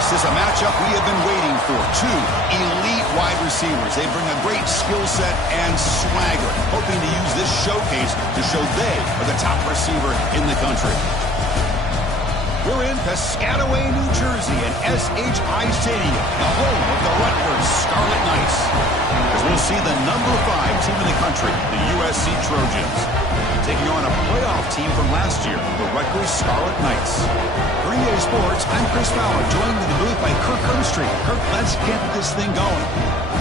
This is a matchup we have been waiting for. Two elite wide receivers. They bring a great skill set and swagger, hoping to use this showcase to show they are the top receiver in the country. We're in Piscataway, New Jersey, and SHI Stadium, the home of the Rutgers Scarlet Knights, as we'll see the number 5 team in the country, the USC Trojans, taking on a playoff team from last year, the Rutgers Scarlet Knights. For EA Sports, I'm Chris Fowler, joined in the booth by Kirk Hermstreet. Kirk, let's get this thing going.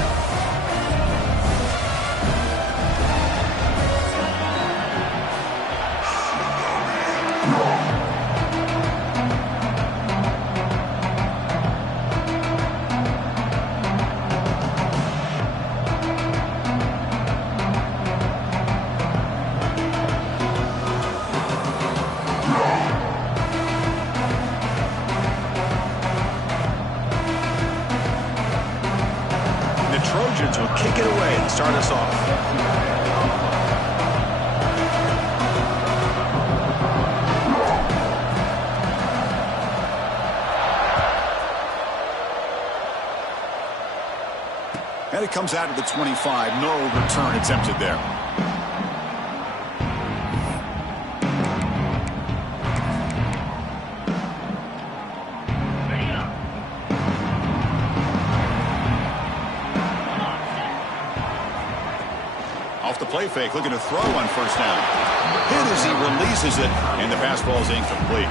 Trojans will kick it away and start us off. And it comes out of the 25. No return attempted there. Off the play fake, looking to throw on first down. Hit as he releases it, and the pass ball is incomplete.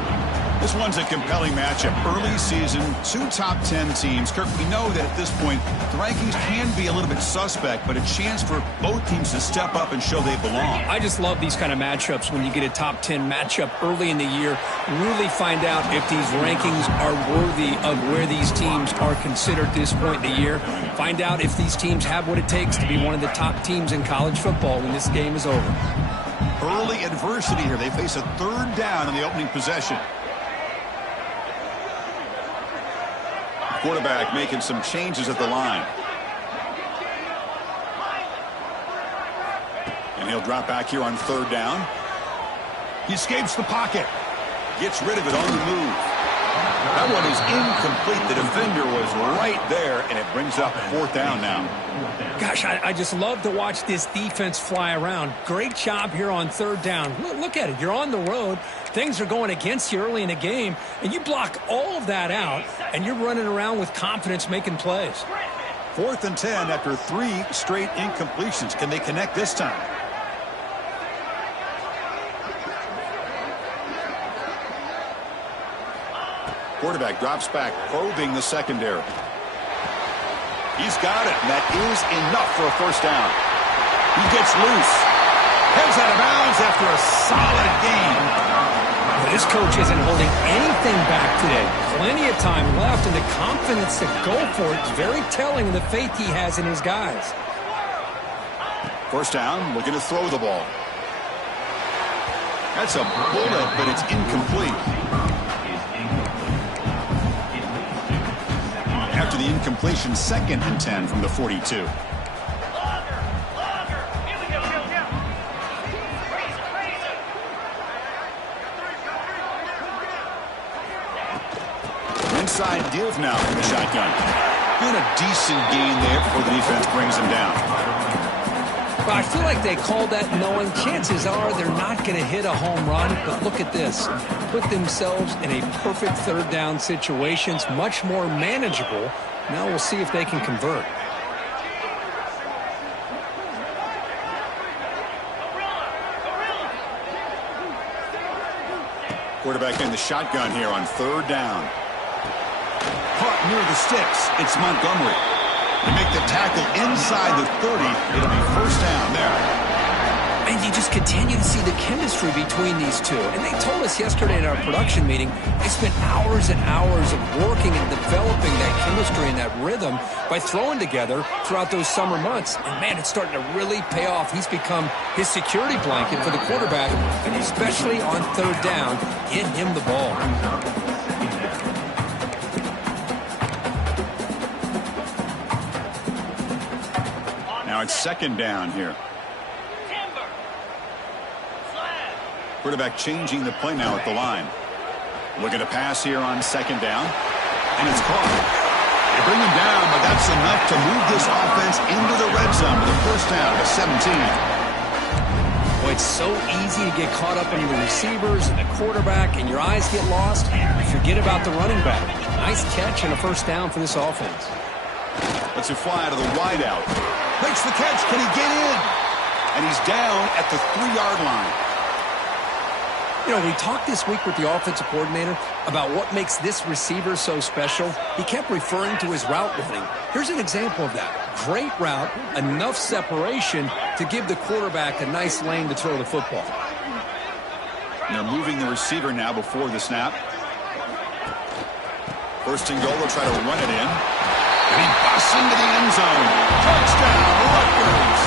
This one's a compelling matchup. Early season, 2 top 10 teams. Kirk, we know that at this point, the rankings can be a little bit suspect, but a chance for both teams to step up and show they belong. I just love these kind of matchups when you get a top 10 matchup early in the year. Really find out if these rankings are worthy of where these teams are considered at this point in the year. Find out if these teams have what it takes to be one of the top teams in college football when this game is over. Early adversity here. They face a 3rd down in the opening possession. Quarterback making some changes at the line. And he'll drop back here on 3rd down. He escapes the pocket. Gets rid of it on the move. That one is incomplete. The defender was right there, and it brings up 4th down now. Gosh, I just love to watch this defense fly around. Great job here on 3rd down. Look at it. You're on the road. Things are going against you early in the game, and you block all of that out, and you're running around with confidence making plays. 4th and 10 after 3 straight incompletions. Can they connect this time? Quarterback drops back, probing the secondary. He's got it, and that is enough for a first down. He gets loose. Heads out of bounds after a solid game. But this coach isn't holding anything back today. Plenty of time left, and the confidence to go for it is very telling of the faith he has in his guys. First down, looking to throw the ball. That's a bullet, but it's incomplete. After the incompletion, 2nd and 10 from the 42. Inside give now from the shotgun. And a decent gain there before the defense brings him down. But I feel like they called that knowing chances are they're not going to hit a home run. But look at this. Put themselves in a perfect 3rd down situation. It's much more manageable. Now we'll see if they can convert. Quarterback in the shotgun here on 3rd down. Caught near the sticks. It's Montgomery. They make the tackle inside the 30. It'll be first down there. And you just continue to see the chemistry between these two. And they told us yesterday in our production meeting, they spent hours and hours of working and developing that chemistry and that rhythm by throwing together throughout those summer months. And, man, it's starting to really pay off. He's become his security blanket for the quarterback, and especially on 3rd down, get him the ball. Now it's 2nd down here. Quarterback changing the play now at the line. Looking to pass here on 2nd down. And it's caught. They bring him down, but that's enough to move this offense into the red zone with a first down at 17. Well, it's so easy to get caught up in the receivers and the quarterback, and your eyes get lost. You forget about the running back. Nice catch and a first down for this offense. Lets it fly to the wideout. Makes the catch. Can he get in? And he's down at the 3-yard line. You know, we talked this week with the offensive coordinator about what makes this receiver so special. He kept referring to his route running. Here's an example of that. Great route, enough separation to give the quarterback a nice lane to throw the football. And they're moving the receiver now before the snap. First and goal, they'll try to run it in. And he busts into the end zone. Touchdown, Rutgers!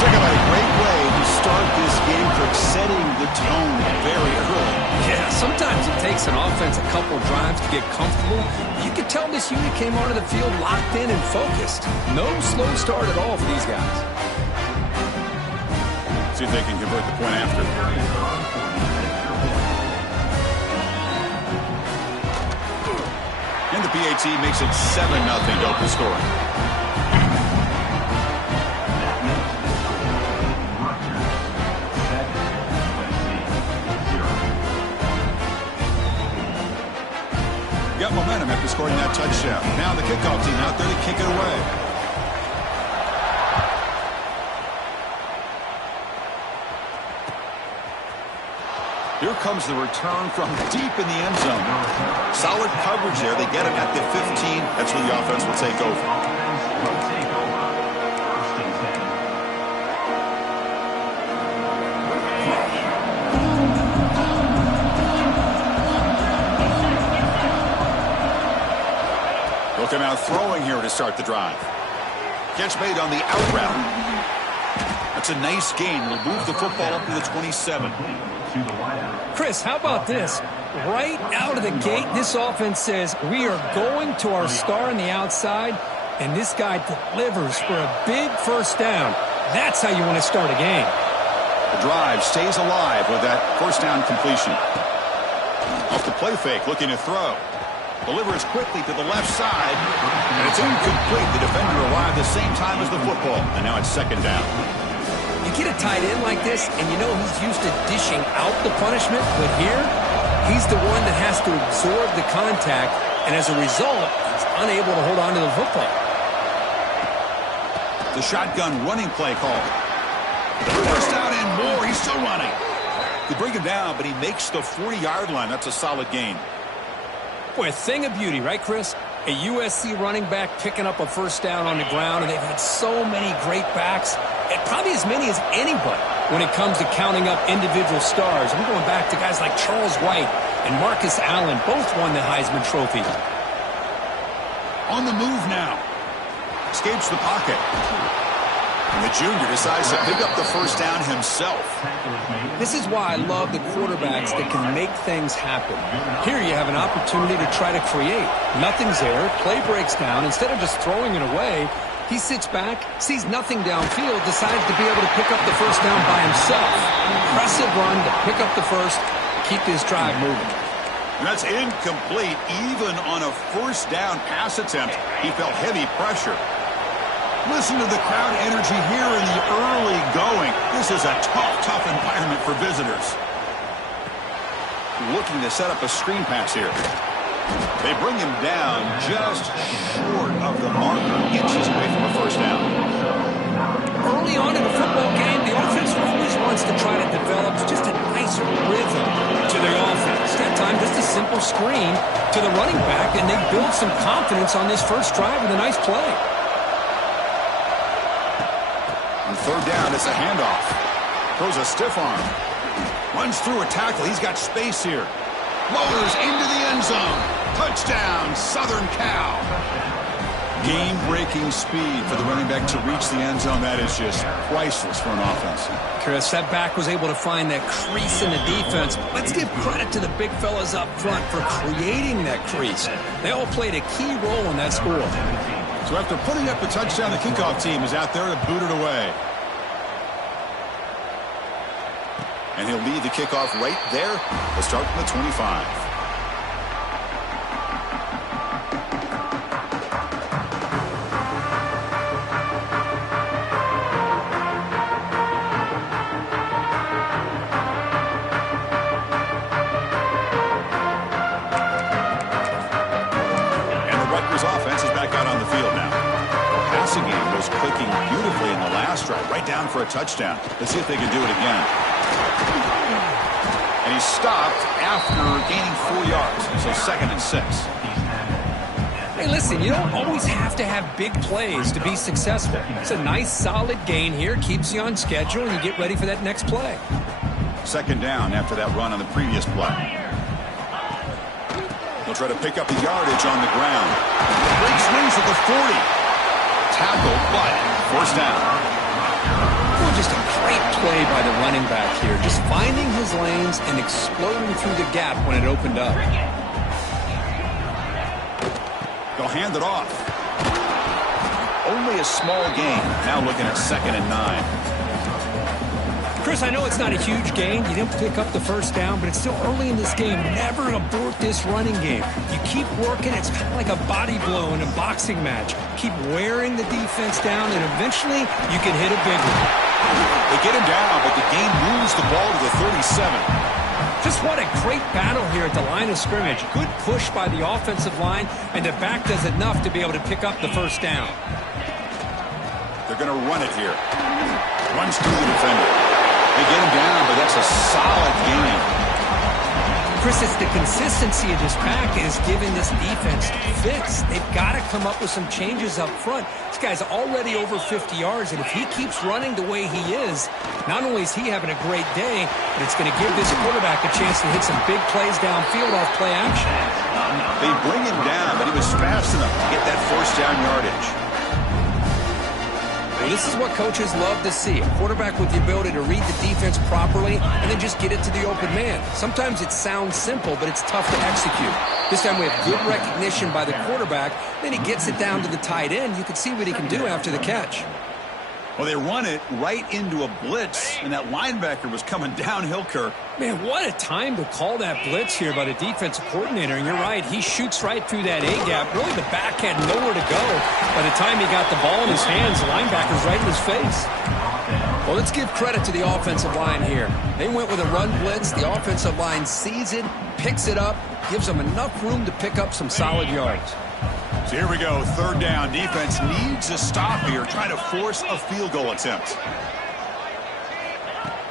Talk about a great way to start this game, for setting the tone very early. Yeah, sometimes it takes an offense a couple drives to get comfortable. You could tell this unit came onto the field locked in and focused. No slow start at all for these guys. See if they can convert the point after. And the PAT makes it 7-0 to open scoring. Got momentum after scoring that touchdown. Now the kickoff team out there to kick it away. Here comes the return from deep in the end zone. Solid coverage there. They get him at the 15. That's where the offense will take over. They'll come out throwing here to start the drive. Catch made on the out route. That's a nice gain. Will move the football up to the 27. Chris, how about this? Right out of the gate, this offense says, we are going to our star on the outside, and this guy delivers for a big first down. That's how you want to start a game. The drive stays alive with that first down completion. Off the play fake, looking to throw. Delivers quickly to the left side, and it's incomplete. The defender arrived the same time as the football, and now it's second down. You get a tight end like this, and you know he's used to dishing out the punishment, but here, he's the one that has to absorb the contact, and as a result, he's unable to hold on to the football. The shotgun running play call. First down and more. He's still running. They bring him down, but he makes the 40-yard line. That's a solid gain. Boy, a thing of beauty, right, Chris? A USC running back picking up a first down on the ground, and they've had so many great backs, and probably as many as anybody when it comes to counting up individual stars. I'm going back to guys like Charles White and Marcus Allen, both won the Heisman Trophy. On the move now. Escapes the pocket. And the junior decides to pick up the first down himself. This is why I love the quarterbacks that can make things happen. Here you have an opportunity to try to create. Nothing's there. Play breaks down. Instead of just throwing it away, he sits back, sees nothing downfield, decides to be able to pick up the first down by himself. Impressive run to pick up the first, keep this drive moving. And that's incomplete. Even on a first down pass attempt, he felt heavy pressure. Listen to the crowd energy here in the early going. This is a tough environment for visitors. Looking to set up a screen pass here. They bring him down just short of the marker, inches away from a first down. Early on in a football game, the offense always wants to try to develop just a nice rhythm to their offense. That time, just a simple screen to the running back, and they build some confidence on this first drive with a nice play. On third down, it's a handoff. Throws a stiff arm. Runs through a tackle. He's got space here. Lowers into the end zone. Touchdown, Southern Cal. Game-breaking speed for the running back to reach the end zone. That is just priceless for an offense. Chris, that back was able to find that crease in the defense. Let's give credit to the big fellas up front for creating that crease. They all played a key role in that score. So after putting up the touchdown, the kickoff team is out there to boot it away. And he'll lead the kickoff right there. We'll start from the 25. passing game was clicking beautifully in the last drive, right down for a touchdown. Let's see if they can do it again. And he stopped after gaining 4 yards, so 2nd and 6. Hey, listen, you don't always have to have big plays to be successful. It's a nice, solid gain here, keeps you on schedule, and you get ready for that next play. 2nd down after that run on the previous play. They'll try to pick up the yardage on the ground. Breaks wings at the 40. Tackled, but 1st down. Well, just a great play by the running back here. Just finding his lanes and exploding through the gap when it opened up. They'll hand it off. Only a small gain. Now looking at 2nd and 9. Chris, I know it's not a huge gain. You didn't pick up the 1st down, but it's still early in this game. Never abort this running game. You keep working. It's kind of like a body blow in a boxing match. Keep wearing the defense down, and eventually you can hit a big one. They get him down, but the game moves the ball to the 37. Just what a great battle here at the line of scrimmage. Good push by the offensive line, and the back does enough to be able to pick up the 1st down. They're going to run it here. Runs through the defender. They get him down, but that's a solid gain. Chris, it's the consistency of this pack is giving this defense fits. They've got to come up with some changes up front. This guy's already over 50 yards, and if he keeps running the way he is, not only is he having a great day, but it's going to give this quarterback a chance to hit some big plays downfield off play action. They bring him down, but he was fast enough to get that 1st down yardage. Well, this is what coaches love to see. A quarterback with the ability to read the defense properly and then just get it to the open man. Sometimes it sounds simple, but it's tough to execute. This time we have good recognition by the quarterback. Then he gets it down to the tight end. You can see what he can do after the catch. Well, they run it right into a blitz, and that linebacker was coming downhill, Kirk. Man, what a time to call that blitz here by the defensive coordinator. And you're right, he shoots right through that A-gap. Really, the back had nowhere to go. By the time he got the ball in his hands, the linebacker's right in his face. Well, let's give credit to the offensive line here. They went with a run blitz. The offensive line sees it, picks it up, gives them enough room to pick up some solid yards. So here we go, 3rd down. Defense needs a stop here, trying to force a field goal attempt.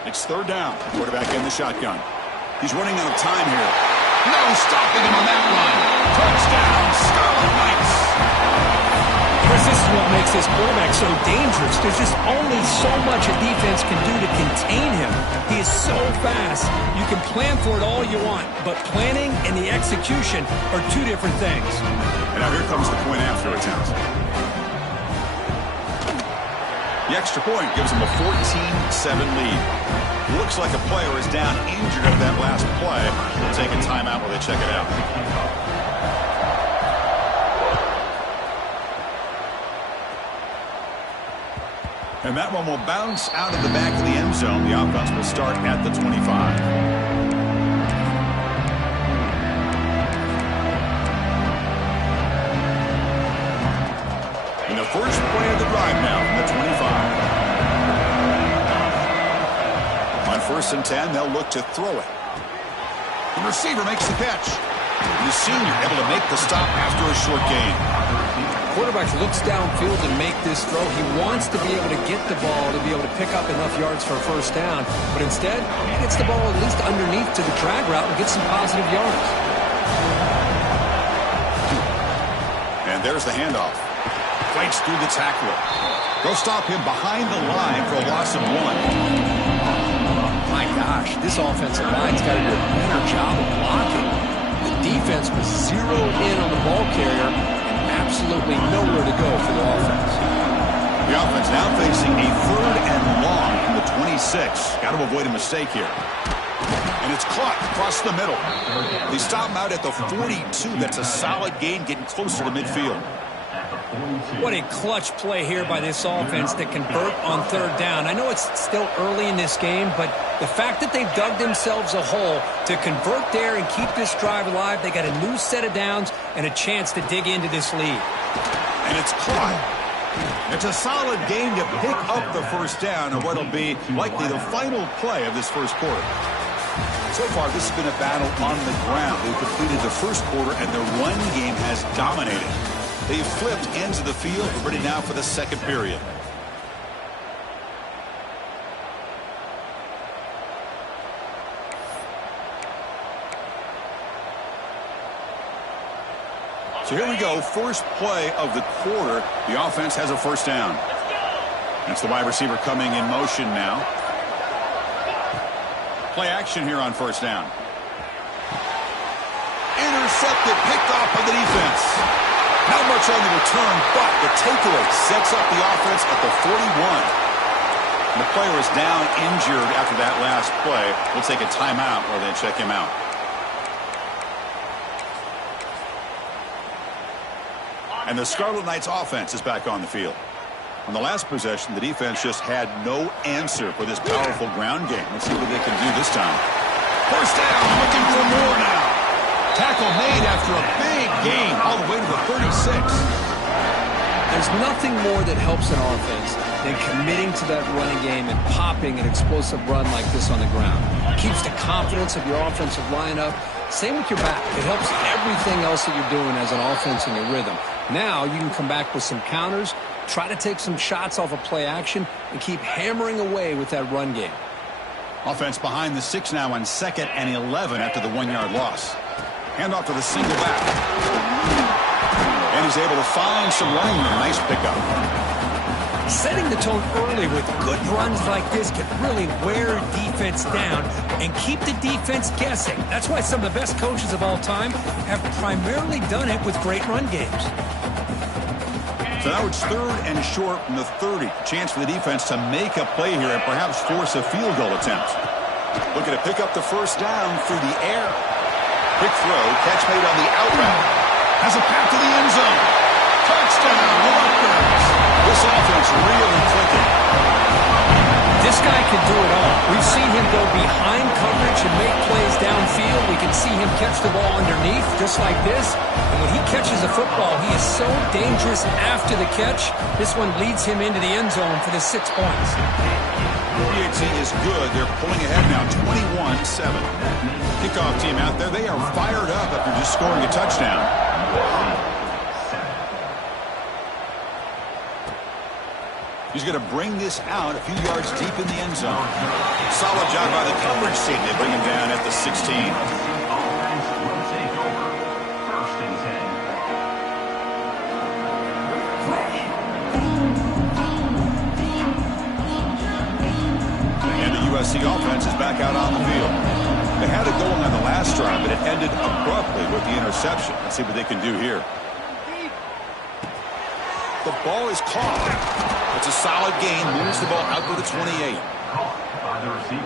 It's 3rd down. Quarterback in the shotgun. He's running out of time here. No stopping him on that run. Touchdown, Scarlet Knights. Chris, this is what makes this quarterback so dangerous. There's just only so much a defense can do to contain him. He is so fast. You can plan for it all you want, but planning and the execution are 2 different things. And now here comes the point after attempt. The extra point gives them a 14-7 lead. Looks like a player is down injured at that last play. They'll take a timeout while they check it out. And that one will bounce out of the back of the end zone. The offense will start at the 25. And the first play of the drive now from the 25. On 1st and 10, they'll look to throw it. The receiver makes the catch. And the senior able to make the stop after a short gain. Quarterback looks downfield and make this throw. He wants to be able to get the ball to be able to pick up enough yards for a 1st down. But instead, he gets the ball at least underneath to the drag route and gets some positive yards. And there's the handoff. Fights through the tackler. They'll stop him behind the line for a loss of 1. My gosh, this offensive line's got to do a better job of blocking. The defense was zeroed in on the ball carrier and absolutely nowhere to go for the offense. The offense now facing a 3rd and long from the 26. Got to avoid a mistake here. And it's caught across the middle. They stop him out at the 42. That's a solid gain, getting closer to midfield. What a clutch play here by this offense to convert on 3rd down. I know it's still early in this game, but the fact that they've dug themselves a hole to convert there and keep this drive alive, they got a new set of downs and a chance to dig into this lead. And it's caught. It's a solid game to pick up the 1st down, or what'll be likely the final play of this 1st quarter. So far, this has been a battle on the ground. They've completed the 1st quarter, and their run game has dominated. They've flipped ends of the field. We're ready now for the second period. So here we go, first play of the quarter. The offense has a first down. That's the wide receiver coming in motion now. Play action here on first down. Intercepted, picked off by the defense. Not much on the return, but the takeaway sets up the offense at the 41. And the player is down injured after that last play. We'll take a timeout or then check him out. And the Scarlet Knights offense is back on the field. On the last possession, the defense just had no answer for this powerful ground game. Let's see what they can do this time. First down, looking for more now. Tackle made after a big gain all the way to the 36. There's nothing more that helps an offense than committing to that running game and popping an explosive run like this on the ground. It keeps the confidence of your offensive line up. Same with your back. It helps everything else that you're doing as an offense in your rhythm. Now you can come back with some counters, try to take some shots off of play action, and keep hammering away with that run game. Offense behind the 6 now on 2nd and 11 after the 1-yard loss. Handoff to the single back. And he's able to find some running room. Nice pickup. Setting the tone early with good runs like this can really wear defense down and keep the defense guessing. That's why some of the best coaches of all time have primarily done it with great run games. So now it's 3rd and short from the 30. Chance for the defense to make a play here and perhaps force a field goal attempt. Looking to pick up the first down through the air. Quick throw, catch made on the out route. Has a path to the end zone. Touchdown, Rutgers. This offense really clicking. This guy can do it all. We've seen him go behind coverage and make plays downfield. We can see him catch the ball underneath just like this. And when he catches a football, he is so dangerous after the catch. This one leads him into the end zone for the 6 points. PAT is good. They're pulling ahead now, 21-7. Kickoff team out there. They are fired up after just scoring a touchdown. He's going to bring this out a few yards deep in the end zone. Solid job by the coverage team. They bring him down at the 16. And the USC offense is back out on the field. They had it going on the last drive, but it ended abruptly with the interception. Let's see what they can do here. The ball is caught. It's a solid gain. Moves the ball out to the 28.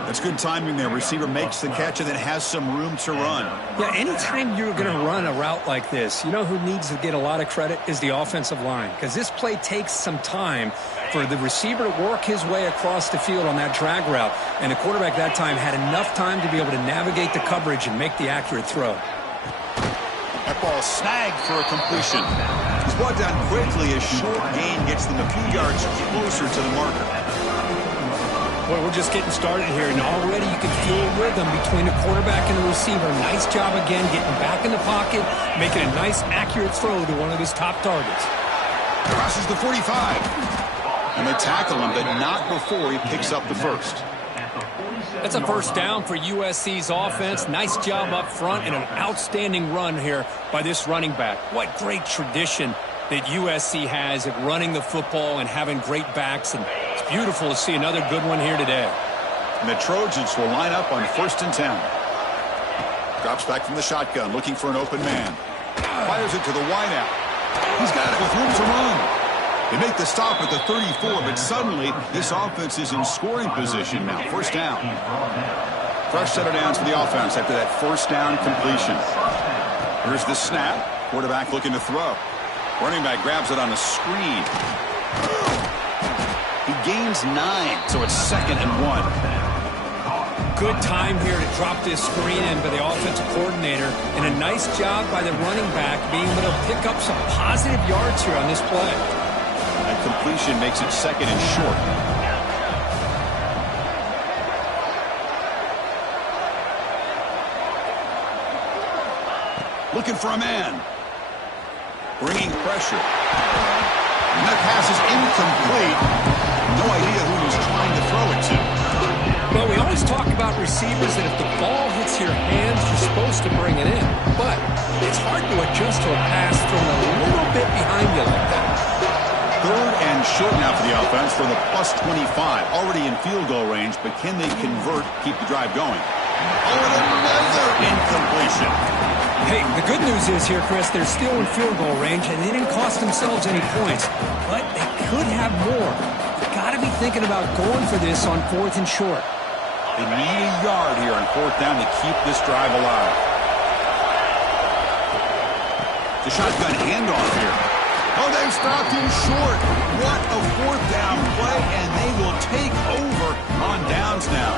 That's good timing there. Receiver makes the catch and then has some room to run. Yeah, anytime you're going to run a route like this, you know who needs to get a lot of credit is the offensive line. Because this play takes some time for the receiver to work his way across the field on that drag route. And the quarterback that time had enough time to be able to navigate the coverage and make the accurate throw. That ball snagged for a completion. He's brought down quickly. A short gain gets them a few yards closer to the marker. Boy, we're just getting started here, and already you can feel a rhythm between the quarterback and the receiver. Nice job again getting back in the pocket, making a nice, accurate throw to one of his top targets. Crosses the 45. And they tackle him, but not before he picks up the first. That's a first down for USC's offense. Nice job up front and an outstanding run here by this running back. What great tradition that USC has at running the football and having great backs. And it's beautiful to see another good one here today. And the Trojans will line up on 1st and 10. Drops back from the shotgun, looking for an open man. Fires it to the wideout. He's got it with room to run. They make the stop at the 34, but suddenly this offense is in scoring position now. First down. Fresh set of downs for the offense after that first down completion. Here's the snap. Quarterback looking to throw. Running back grabs it on the screen. He gains 9, so it's 2nd and 1. Good time here to drop this screen in by the offensive coordinator, and a nice job by the running back being able to pick up some positive yards here on this play. That completion makes it 2nd and short. Looking for a man. bringing pressure. And that pass is incomplete. No idea who he's trying to throw it to. Well, we always talk about receivers that if the ball hits your hands, you're supposed to bring it in. But it's hard to adjust to a pass thrown a little bit behind you like that. Third and short now for the offense from the +25. Already in field goal range, but can they convert, keep the drive going? Oh, and another incompletion. Hey, the good news is here, Chris, they're still in field goal range, and they didn't cost themselves any points. But they could have more. You've got to be thinking about going for this on 4th and short. They need a yard here on 4th down to keep this drive alive. The shotgun handoff here. Oh, they stopped him short. What a 4th down play, and they will take over on downs now.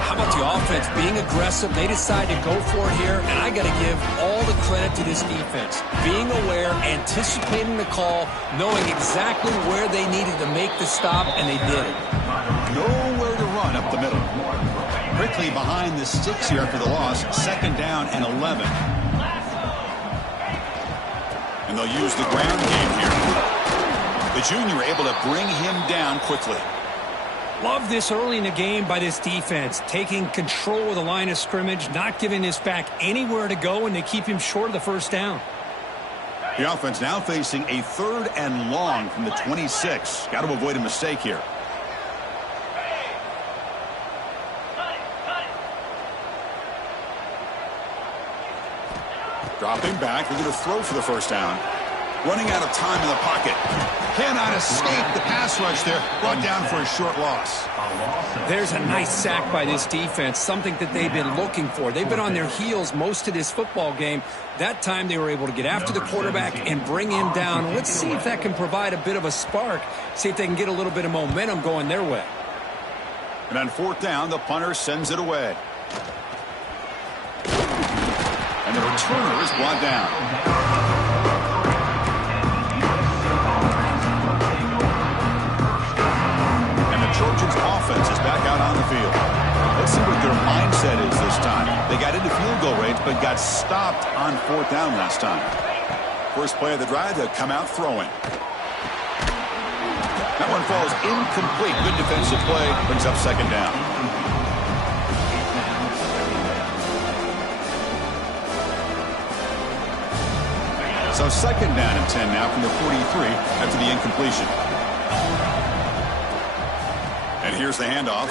How about the offense being aggressive? They decide to go for it here, and I got to give all the credit to this defense. Being aware, anticipating the call, knowing exactly where they needed to make the stop, and they did it. Nowhere to run up the middle. Quickly behind the sticks here after the loss. 2nd down and 11. And they'll use the ground game here. The junior able to bring him down quickly. Love this early in the game by this defense, taking control of the line of scrimmage, not giving this back anywhere to go, and they keep him short of the 1st down. The offense now facing a 3rd and long from the 26. Got to avoid a mistake here. Dropping back, they're going to throw for the 1st down. Running out of time in the pocket. Cannot escape the pass rush there. Brought down for a short loss. There's a nice sack by this defense, something that they've been looking for. They've been on their heels most of this football game. That time they were able to get after the quarterback and bring him down. Let's see if that can provide a bit of a spark. See if they can get a little bit of momentum going their way. And on 4th down, the punter sends it away. And the returner is brought down. Trojans offense is back out on the field. Let's see what their mindset is this time. They got into field goal range, but got stopped on 4th down last time. First play of the drive, they'll come out throwing. That one falls incomplete. Good defensive play. Brings up 2nd down. So 2nd down and 10 now from the 43 after the incompletion. And here's the handoff.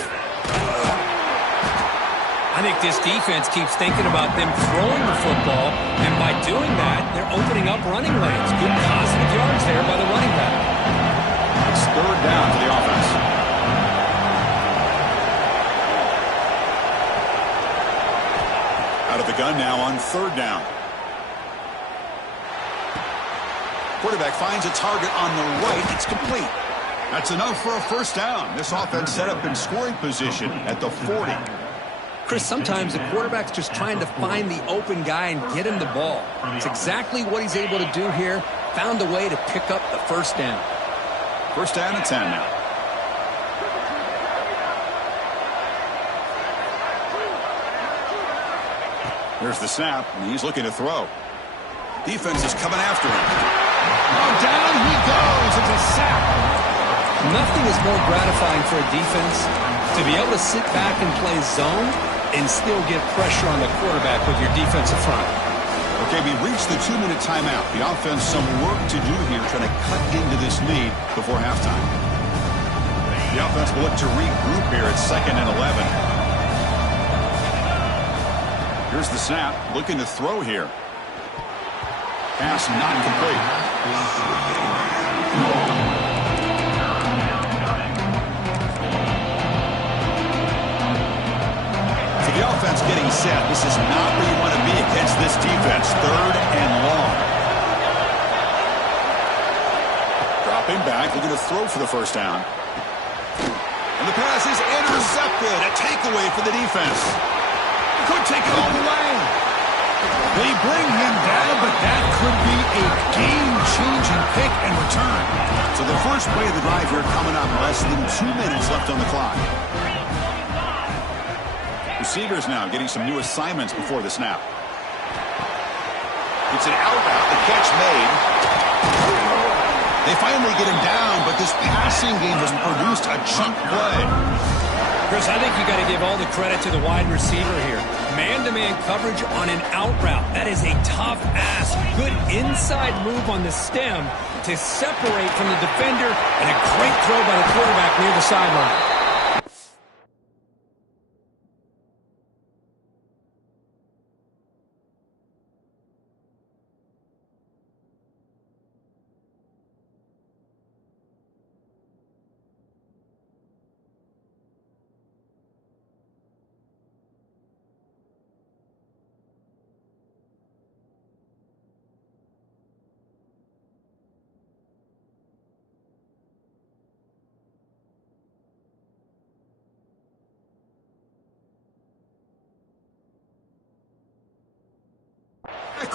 I think this defense keeps thinking about them throwing the football, and by doing that, they're opening up running lanes. Good positive yards there by the running back. It's 3rd down for the offense. Out of the gun now on 3rd down. Quarterback finds a target on the right. It's complete. That's enough for a 1st down. This offense set up in scoring position at the 40. Chris, sometimes the quarterback's just trying to find the open guy and get him the ball. It's exactly what he's able to do here. Found a way to pick up the 1st down. 1st down and 10 now. Here's the snap, and he's looking to throw. Defense is coming after him. Oh, down he goes. It's a sack. Nothing is more gratifying for a defense to be able to sit back and play zone and still get pressure on the quarterback with your defensive front. Okay, we reached the 2-minute timeout. The offense some work to do here trying to cut into this lead before halftime. The offense will look to regroup here at 2nd and 11. Here's the snap. Looking to throw here. Pass not complete. The offense getting set. This is not where you want to be against this defense. 3rd and long. Dropping back, looking to throw for the 1st down. And the pass is intercepted. A takeaway for the defense. Could take it all the way. They bring him down, but that could be a game-changing pick and return. So the first play of the drive here coming up. Less than 2 minutes left on the clock. Receivers now getting some new assignments before the snap. It's an out route. The catch made. They finally get him down, but this passing game has produced a chunk play. Chris, I think you got to give all the credit to the wide receiver here. Man-to-man coverage on an out route. That is a tough ask. Good inside move on the stem to separate from the defender, and a great throw by the quarterback near the sideline.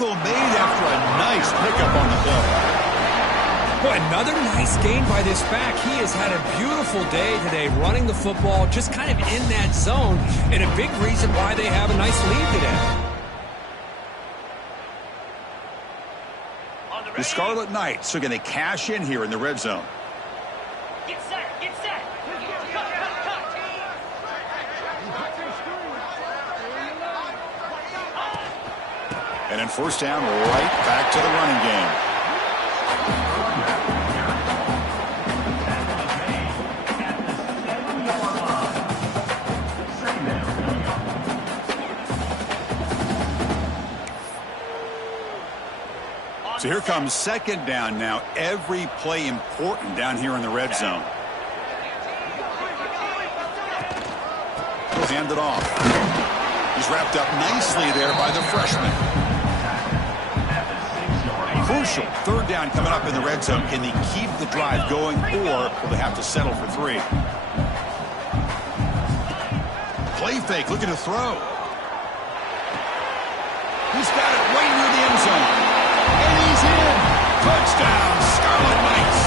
Tackle made after a nice pickup on the play. Boy, another nice gain by this back. He has had a beautiful day today running the football, just kind of in that zone, and a big reason why they have a nice lead today. The Scarlet Knights are going to cash in here in the red zone. Get set, get set. And then first down, right back to the running game. So here comes second down now. Every play important down here in the red zone. He'll hand it off. He's wrapped up nicely there by the freshman. Crucial third down coming up in the red zone. Can they keep the drive going, or will they have to settle for 3? Play fake, looking to throw. He's got it right near the end zone. And he's in. Touchdown, Scarlet Knights.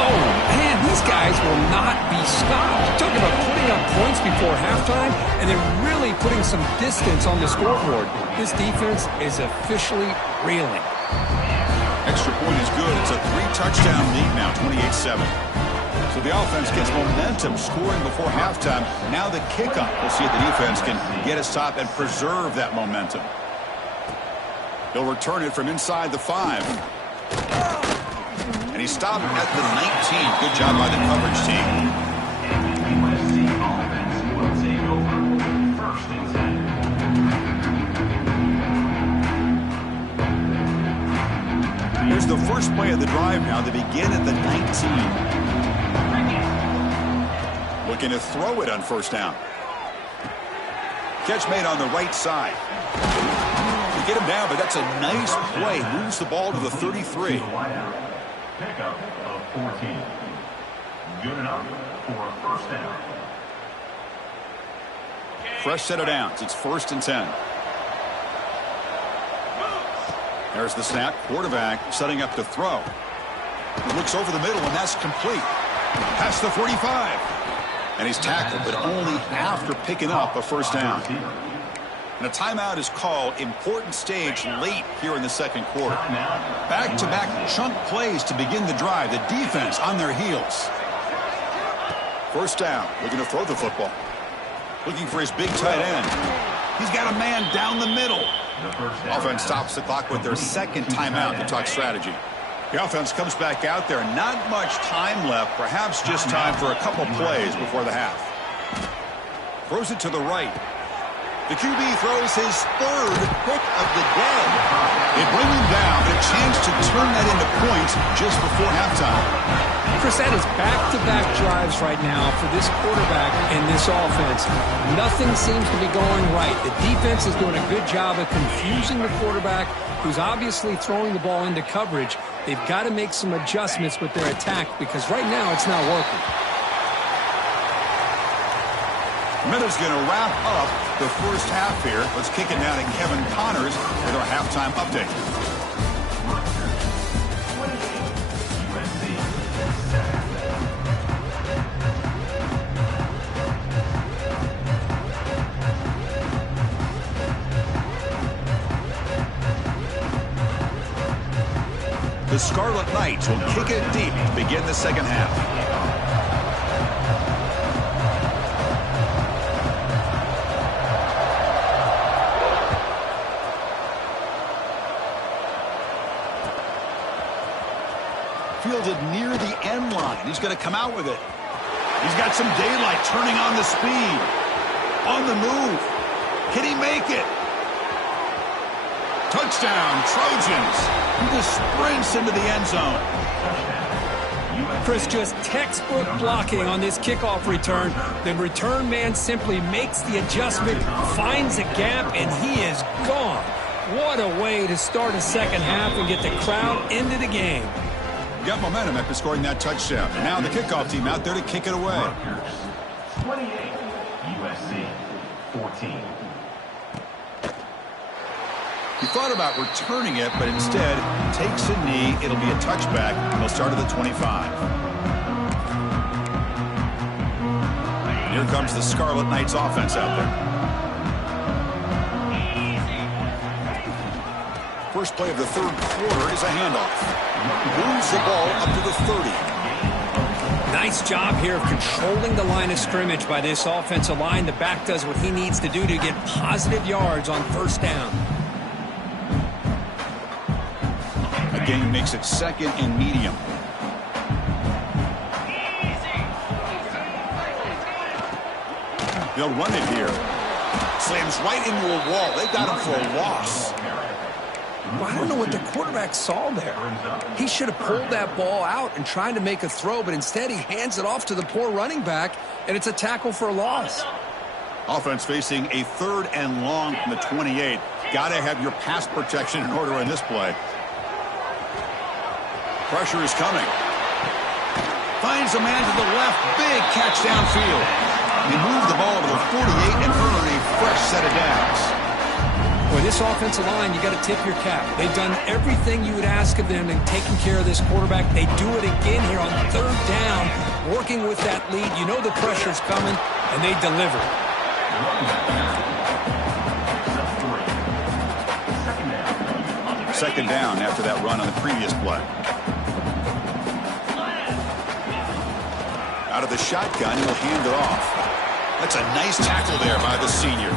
Oh, man, these guys will not be stopped. Talk about putting up points before halftime, and they're really putting some distance on the scoreboard. This defense is officially reeling. Extra point is good. It's a 3-touchdown lead now, 28-7. So the offense gets momentum, scoring before halftime. Now the kickoff. We'll see if the defense can get a stop and preserve that momentum. He'll return it from inside the 5. And he stopped at the 19. Good job by the coverage team. Here's the first play of the drive now. They begin at the 19. Looking to throw it on first down. Catch made on the right side. They get him down, but that's a nice play. Moves the ball to the 33. Pickup of 14. Good enough for a first down. Fresh set of downs. It's 1st and 10. There's the snap. Quarterback setting up to throw. He looks over the middle, and that's complete. Past the 45. And he's tackled, but only after picking up a first down. And a timeout is called. Important stage late here in the second quarter. Back-to-back chunk plays to begin the drive. The defense on their heels. First down. Looking to throw the football. Looking for his big tight end. He's got a man down the middle. Offense stops the clock with their second timeout to talk strategy. The offense comes back out there. Not much time left. Perhaps just time for a couple plays before the half. Throws it to the right. The QB throws his 3rd pick of the day. They bring him down, but a chance to turn that into points just before halftime. Chris, that is back-to-back drives right now for this quarterback and this offense. Nothing seems to be going right. The defense is doing a good job of confusing the quarterback, who's obviously throwing the ball into coverage. They've got to make some adjustments with their attack because right now it's not working. Miller's going to wrap up the first half here. Let's kick it down to Kevin Connors with our halftime update. the Scarlet Knights will kick it deep to begin the second half. Fielded near the end line. He's going to come out with it. He's got some daylight, turning on the speed. On the move. Can he make it? Touchdown, Trojans. He just sprints into the end zone. Chris, just textbook blocking on this kickoff return. The return man simply makes the adjustment, finds a gap, and he is gone. What a way to start a second half and get the crowd into the game. Got momentum after scoring that touchdown. And now the kickoff team out there to kick it away. 28, USC 14. He thought about returning it, but instead takes a knee. It'll be a touchback, and they'll start at the 25. And here comes the Scarlet Knights offense out there. First play of the third quarter is a handoff. Moves the ball up to the 30. Nice job here of controlling the line of scrimmage by this offensive line. The back does what he needs to do to get positive yards on first down. Again, makes it second and medium. They'll run it here. Slams right into a wall. They got him for a loss. Well, I don't know what the quarterback saw there. He should have pulled that ball out and tried to make a throw, but instead he hands it off to the poor running back, and it's a tackle for a loss. Offense facing a third and long from the 28. Got to have your pass protection in order in this play. Pressure is coming. Finds a man to the left. Big catch downfield. He moved the ball to the 48 and earned a fresh set of downs. Boy, this offensive line, you got to tip your cap. They've done everything you would ask of them in taking care of this quarterback. They do it again here on third down, working with that lead. You know the pressure's coming, and they deliver. Second down after that run on the previous play. Out of the shotgun, he'll hand it off. That's a nice tackle there by the senior.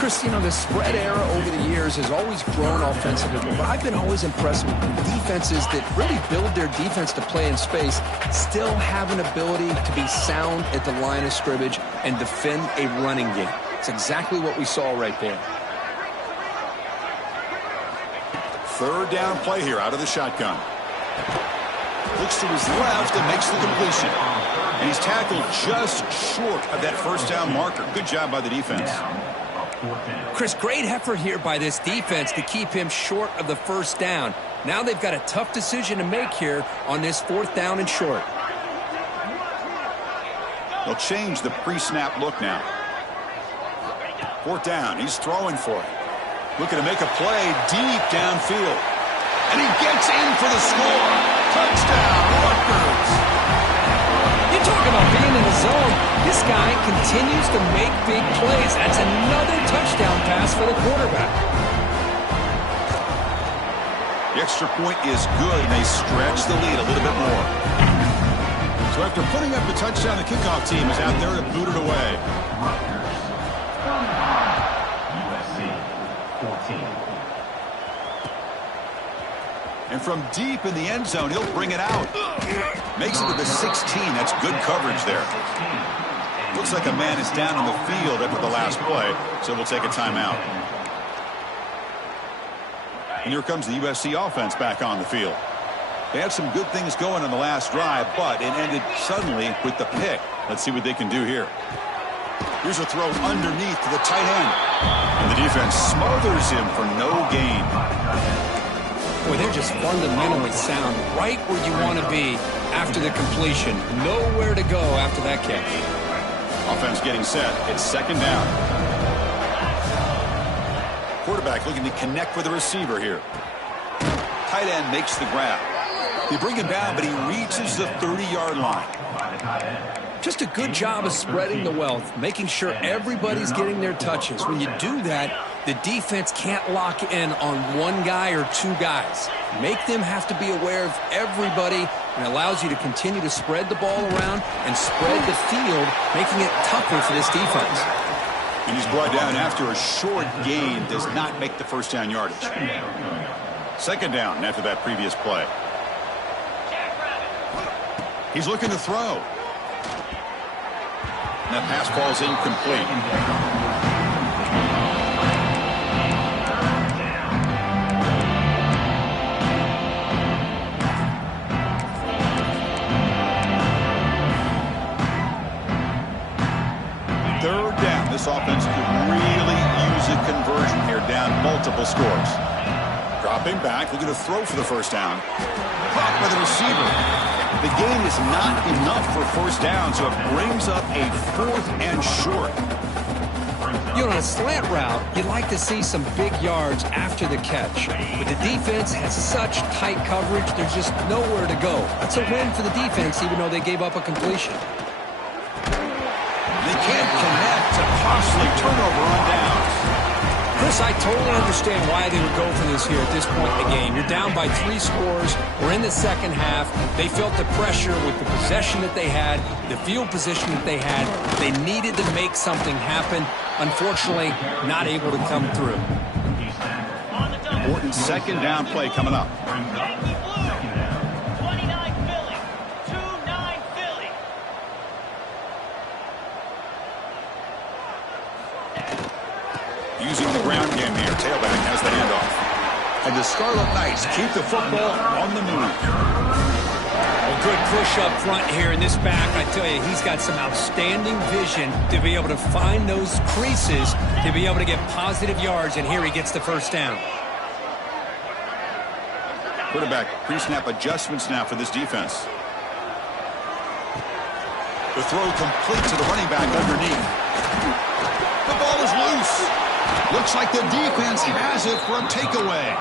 Chris, you know, the spread era over the years has always grown offensively, but I've been always impressed with defenses that really build their defense to play in space, still have an ability to be sound at the line of scrimmage and defend a running game. It's exactly what we saw right there. Third down play here out of the shotgun. Looks to his left and makes the completion. And he's tackled just short of that first down marker. Good job by the defense. Chris, great effort here by this defense to keep him short of the first down. Now they've got a tough decision to make here on this fourth down and short. They'll change the pre-snap look now. Fourth down. He's throwing for it. Looking to make a play deep downfield. And he gets in for the score. Touchdown, Rutgers. You talk about being in the zone. This guy continues to make big plays. That's another touchdown pass for the quarterback. The extra point is good, and they stretch the lead a little bit more. So after putting up the touchdown, the kickoff team is out there to boot it away. USC 14. And from deep in the end zone, he'll bring it out. Makes it to the 16. That's good coverage there. Looks like a man is down on the field after the last play, so we'll take a timeout. And here comes the USC offense back on the field. They had some good things going on the last drive, but it ended suddenly with the pick. Let's see what they can do here. Here's a throw underneath to the tight end. And the defense smothers him for no gain. Boy, they're just fundamentally sound, right where you want to be after the completion. Nowhere to go after that catch. Offense getting set. It's second down. Quarterback looking to connect with the receiver here. Tight end makes the grab. They bring him down, but he reaches the 30-yard line. Just a good job of spreading the wealth, making sure everybody's getting their touches. When you do that, The defense can't lock in on one guy or two guys. Make them have to be aware of everybody, and allows you to continue to spread the ball around and spread the field, making it tougher for this defense. And he's brought down after a short gain, does not make the first down yardage. Second down after that previous play. He's looking to throw. And that pass falls incomplete. This offense could really use a conversion here, down multiple scores. Dropping back, looking to throw for the first down. Caught by the receiver. The gain is not enough for first down, so it brings up a 4th and short. You know, on a slant route, you'd like to see some big yards after the catch. But the defense has such tight coverage, there's just nowhere to go. That's a win for the defense, even though they gave up a completion. They can't connect. A costly turnover on downs. Chris, I totally understand why they would go for this here at this point in the game. You're down by 3 scores. We're in the second half. They felt the pressure with the possession that they had, the field position that they had. They needed to make something happen. Unfortunately, not able to come through. Important second down play coming up. Using the ground game here. Tailback has the handoff. And the Scarlet Knights keep the football on the move. A good push up front here in this back. I tell you, he's got some outstanding vision to be able to find those creases, to be able to get positive yards, and here he gets the first down. Quarterback pre-snap adjustments now for this defense. The throw complete to the running back underneath. The ball is loose. Looks like the defense has it for a takeaway.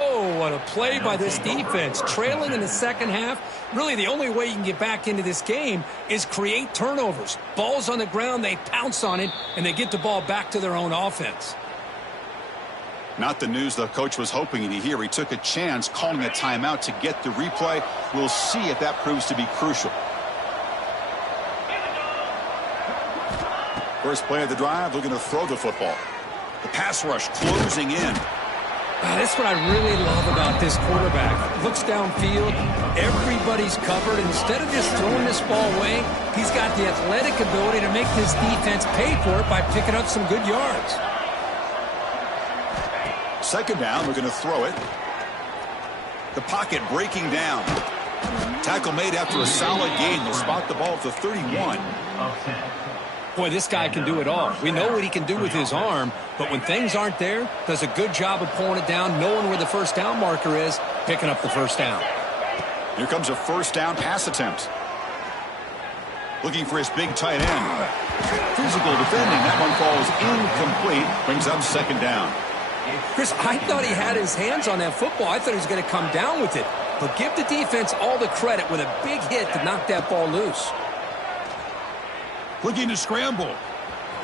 Oh, what a play by this defense. Trailing in the second half. Really, the only way you can get back into this game is create turnovers. Ball's on the ground, they pounce on it, and they get the ball back to their own offense. Not the news the coach was hoping to hear. He took a chance calling a timeout to get the replay. We'll see if that proves to be crucial. First play of the drive, looking to throw the football. The pass rush closing in. That's what I really love about this quarterback. Looks downfield, everybody's covered. Instead of just throwing this ball away, he's got the athletic ability to make this defense pay for it by picking up some good yards. Second down, looking to throw it. The pocket breaking down. Tackle made after a solid gain. They'll spot the ball at the 31. Boy, this guy can do it all. We know what he can do with his arm, but when things aren't there, does a good job of pulling it down, knowing where the first down marker is, picking up the first down. Here comes a first down pass attempt. Looking for his big tight end. Physical defending. That one falls incomplete. Brings up second down. Chris, I thought he had his hands on that football. I thought he was going to come down with it. But give the defense all the credit with a big hit to knock that ball loose. Looking to scramble.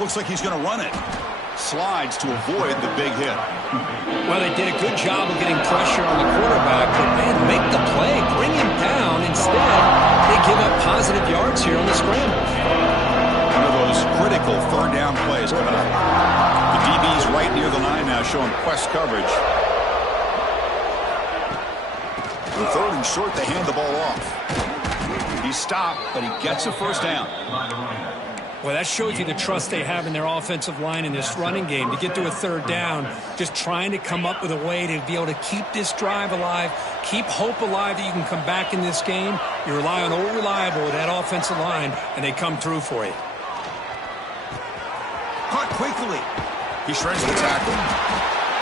Looks like he's going to run it. Slides to avoid the big hit. Well, they did a good job of getting pressure on the quarterback, but man, make the play, bring him down. Instead, they give up positive yards here on the scramble. One of those critical third down plays coming up. The DB's right near the line now, showing quest coverage. The third and short, they hand the ball off. He stopped, but he gets a first down. Well, that shows you the trust they have in their offensive line in this running game. To get to a third down, just trying to come up with a way to be able to keep this drive alive, keep hope alive that you can come back in this game. You rely on old reliable with that offensive line, and they come through for you. Caught quickly. He shreds the tackle.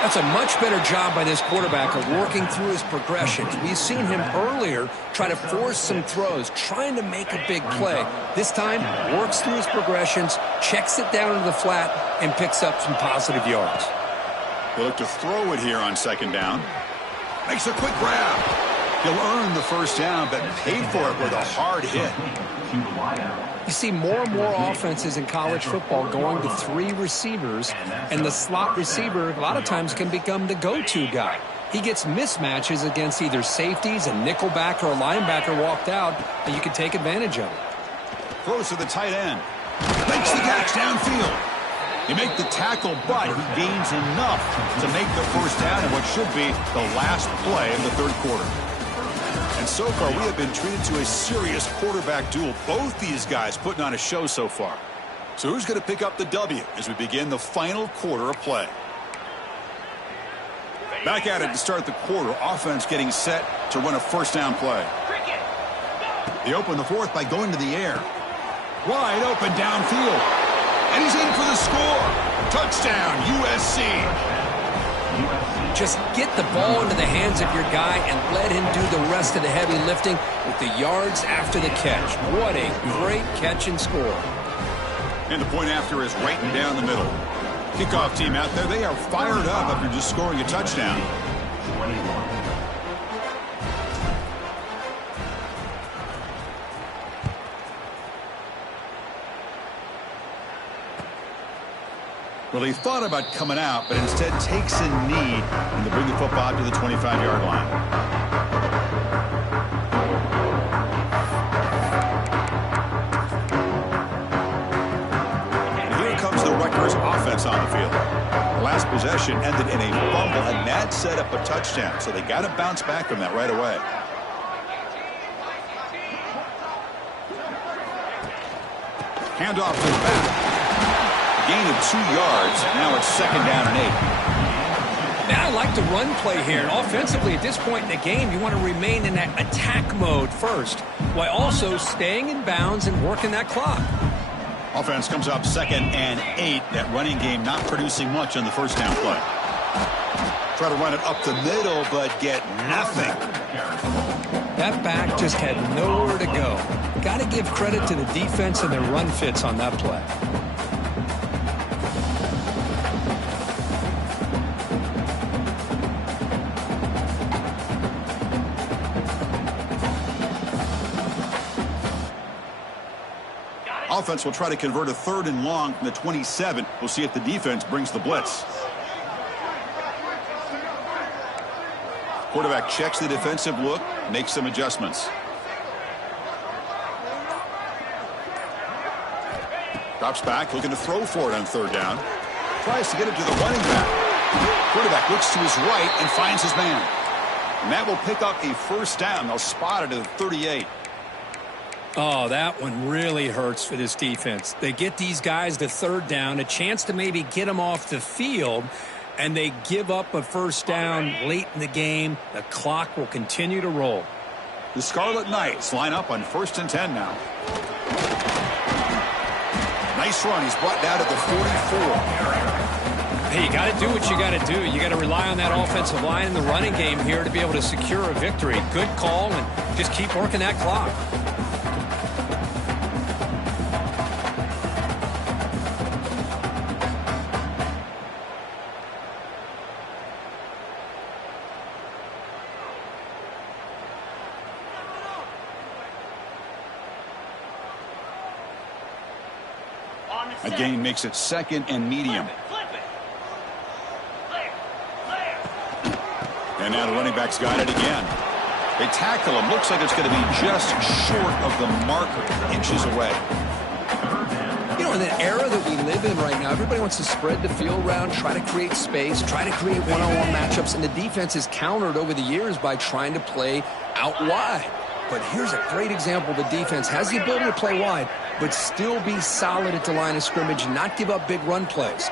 That's a much better job by this quarterback of working through his progressions. We've seen him earlier try to force some throws, trying to make a big play. This time, works through his progressions, checks it down into the flat, and picks up some positive yards. They look to throw it here on second down. Makes a quick grab. He'll earn the first down, but paid for it with a hard hit. You see more and more offenses in college football going to 3 receivers, and the slot receiver a lot of times can become the go-to guy. He gets mismatches against either safeties, a nickelback, or a linebacker walked out, and you can take advantage of it. Throws to the tight end. Makes the catch downfield. You make the tackle, but he gains enough to make the first down in what should be the last play of the third quarter. And so far, we have been treated to a serious quarterback duel. Both these guys putting on a show so far. So who's going to pick up the W as we begin the final quarter of play? Back at it to start the quarter. Offense getting set to run a first down play. They open the fourth by going to the air. Wide open downfield. And he's in for the score. Touchdown, USC. Just get the ball into the hands of your guy and let him do the rest of the heavy lifting with the yards after the catch. What a great catch and score. And the point after is right and down the middle. Kickoff team out there, they are fired up after just scoring a touchdown. 21. Well, he thought about coming out, but instead takes a knee and to bring the football to the 25-yard line. And here comes the Rutgers offense on the field. Last possession ended in a fumble, and that set up a touchdown, so they got to bounce back from that right away. Handoff to the back. Gain of 2 yards. Now it's second down and 8. Now I like the run play here. Offensively, at this point in the game, you want to remain in that attack mode first, while also staying in bounds and working that clock. Offense comes up second and 8. That running game not producing much on the first down play. Try to run it up the middle, but get nothing. That back just had nowhere to go. Got to give credit to the defense and their run fits on that play. Offense will try to convert a 3rd and long from the 27. We'll see if the defense brings the blitz. Quarterback checks the defensive look, makes some adjustments. Drops back, looking to throw for it on 3rd down. Tries to get it to the running back. Quarterback looks to his right and finds his man. And that will pick up a first down. They'll spot it at the 38. Oh, that one really hurts for this defense. They get these guys to 3rd down, a chance to maybe get them off the field, and they give up a first down late in the game. The clock will continue to roll. The Scarlet Knights line up on 1st and 10 now. Nice run. He's brought down at the 44. Hey, you got to do what you got to do. You got to rely on that offensive line in the running game here to be able to secure a victory. Good call, and just keep working that clock. A gain makes it 2nd and medium. And now the running back's got it again. They tackle him. Looks like it's going to be just short of the marker, inches away. You know, in the era that we live in right now, everybody wants to spread the field around, try to create space, try to create one-on-one matchups, and the defense is countered over the years by trying to play out wide. But here's a great example. The defense has the ability to play wide, but still be solid at the line of scrimmage and not give up big run plays.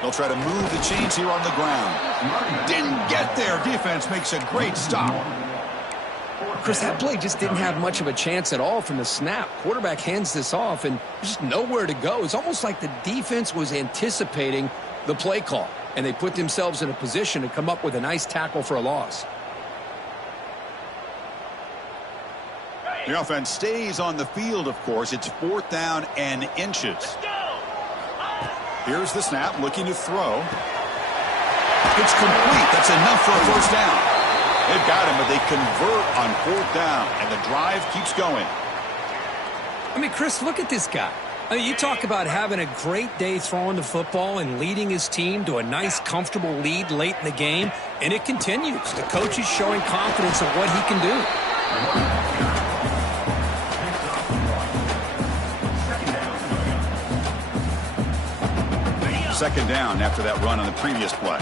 They'll try to move the chains here on the ground. Didn't get there. Defense makes a great stop. Chris, that play just didn't have much of a chance at all from the snap. Quarterback hands this off, and there's just nowhere to go. It's almost like the defense was anticipating the play call, and they put themselves in a position to come up with a nice tackle for a loss. The offense stays on the field, of course. It's 4th down and inches. Here's the snap, looking to throw. It's complete. That's enough for a first down. They've got him, but they convert on 4th down, and the drive keeps going. I mean, Chris, look at this guy. I mean, you talk about having a great day throwing the football and leading his team to a nice, comfortable lead late in the game, and it continues. The coach is showing confidence of what he can do. 2nd down after that run on the previous play.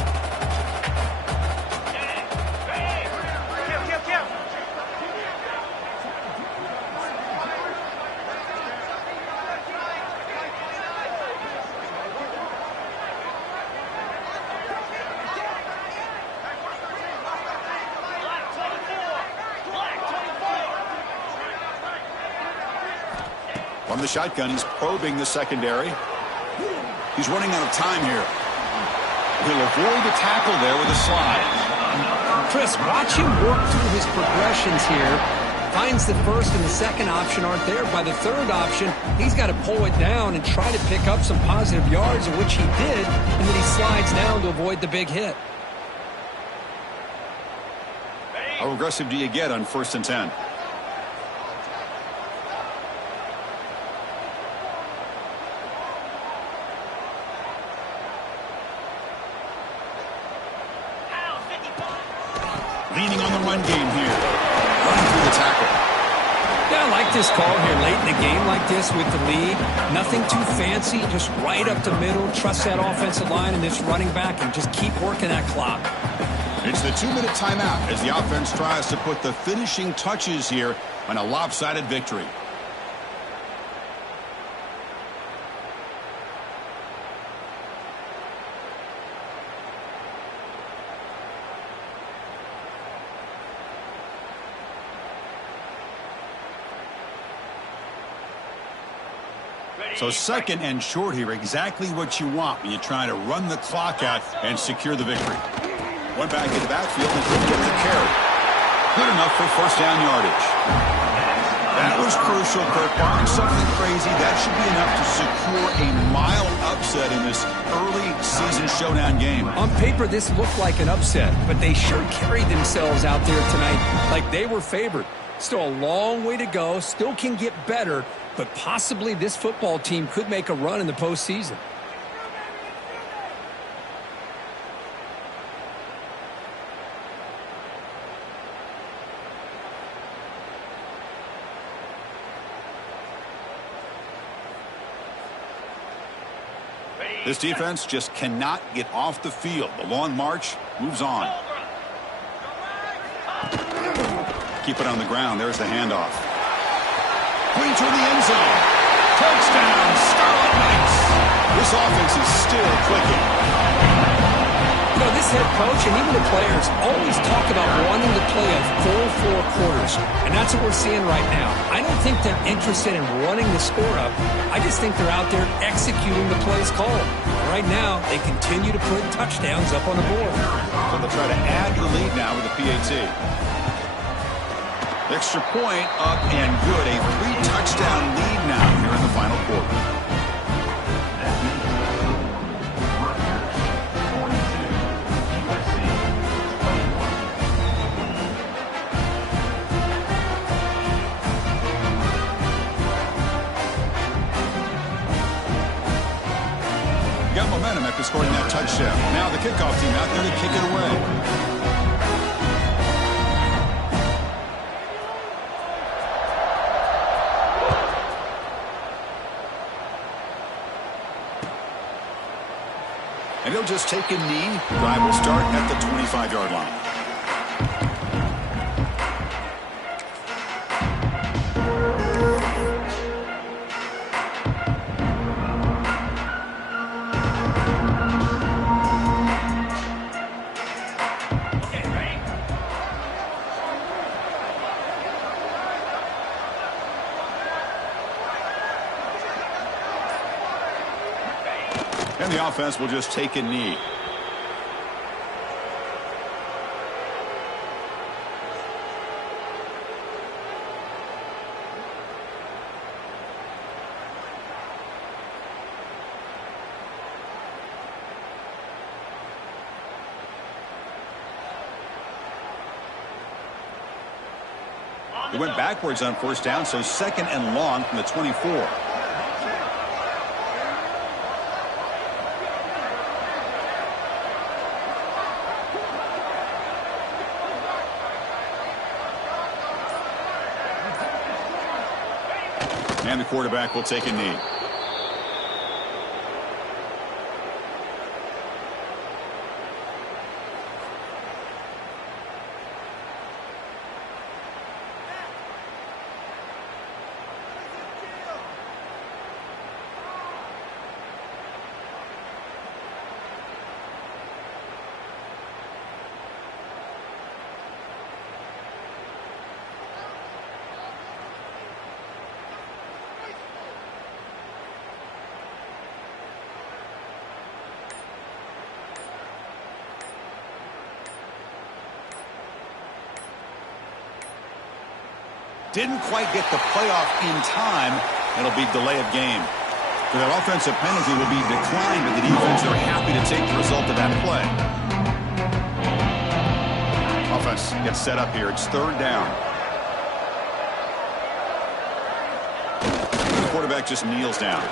From the shotgun, he's probing the secondary. He's running out of time here. He'll avoid the tackle there with a slide. Chris, watch him work through his progressions here. Finds the first and the second option aren't there. By the third option, he's got to pull it down and try to pick up some positive yards, of which he did, and then he slides down to avoid the big hit. How aggressive do you get on 1st and 10? Leaning on the run game here. Running through the tackle. Yeah, I like this call here late in the game like this with the lead. Nothing too fancy, just right up the middle. Trust that offensive line and this running back and just keep working that clock. It's the 2-minute timeout as the offense tries to put the finishing touches here on a lopsided victory. So 2nd and short here, exactly what you want when you're trying to run the clock out and secure the victory. Went back in the backfield and couldn't get the carry. Good enough for 1st down yardage. That was crucial, Kirk. Barring something crazy, that should be enough to secure a mild upset in this early season showdown game. On paper, this looked like an upset, but they sure carried themselves out there tonight like they were favored. Still a long way to go, still can get better, but possibly this football team could make a run in the postseason. This defense just cannot get off the field. The long march moves on. Keep it on the ground. There's the handoff. Clean to the end zone. Touchdown, Scarlet Knights. This offense is still clicking. You know, this head coach and even the players always talk about wanting to play a full 4 quarters, and that's what we're seeing right now. I don't think they're interested in running the score up. I just think they're out there executing the plays called. Right now, they continue to put touchdowns up on the board. So they'll try to add to the lead now with the PAT. Extra point up and good. A 3-touchdown lead now here in the final quarter. Got momentum after scoring that touchdown. Now the kickoff team out there to kick it away. And he'll just take a knee. Drive will start at the 25-yard line. And the offense will just take a knee. He went backwards on first down, so 2nd and long from the 24. And the quarterback will take a knee. Didn't quite get the playoff in time. It'll be delay of game. So that offensive penalty will be declined by the defense. They're happy to take the result of that play. Offense gets set up here. It's 3rd down. The quarterback just kneels down.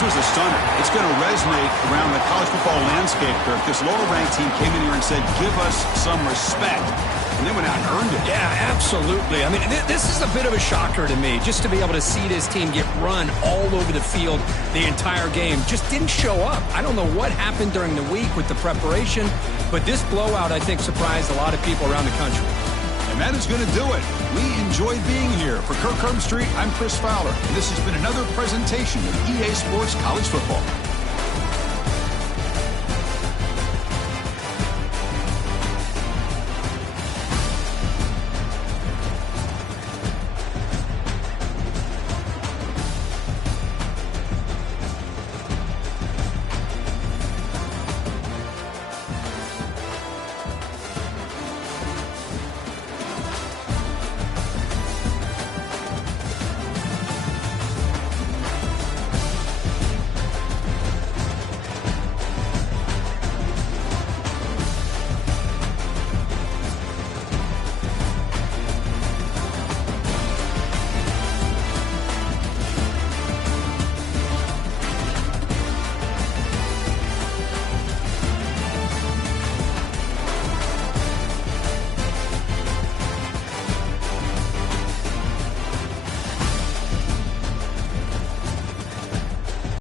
This was a stunner. It's going to resonate around the college football landscape, Kirk. This lower-ranked team came in here and said, give us some respect. And they went out and earned it. Yeah, absolutely. I mean, this is a bit of a shocker to me, just to be able to see this team get run all over the field the entire game. Just didn't show up. I don't know what happened during the week with the preparation, but this blowout, I think, surprised a lot of people around the country. And that is going to do it. We enjoyed being here. For Kirk Herbstreit, I'm Chris Fowler. And this has been another presentation of EA Sports College Football.